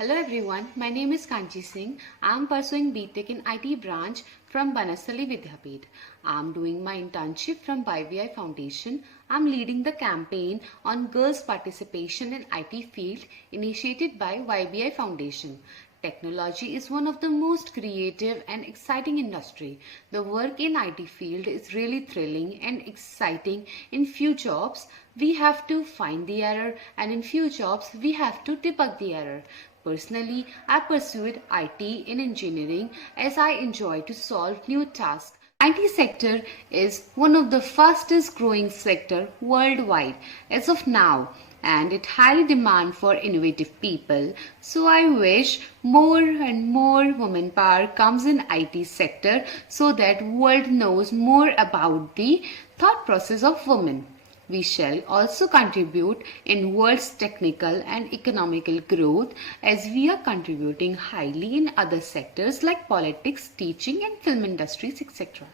Hello everyone, my name is Kanchi Singh. I am pursuing BTech in IT branch from Banasali Vidyapeeth. I am doing my internship from YBI Foundation. I am leading the campaign on girls' participation in IT field initiated by YBI Foundation. Technology is one of the most creative and exciting industry. The work in IT field is really thrilling and exciting. In few jobs, we have to find the error, and in few jobs, we have to debug the error. Personally, I pursued IT in engineering as I enjoy to solve new tasks. IT sector is one of the fastest growing sector worldwide as of now, and it highly demand for innovative people. So I wish more and more women power comes in IT sector so that world knows more about the thought process of women. We shall also contribute in world's technical and economical growth as we are contributing highly in other sectors like politics, teaching and film industries, etc.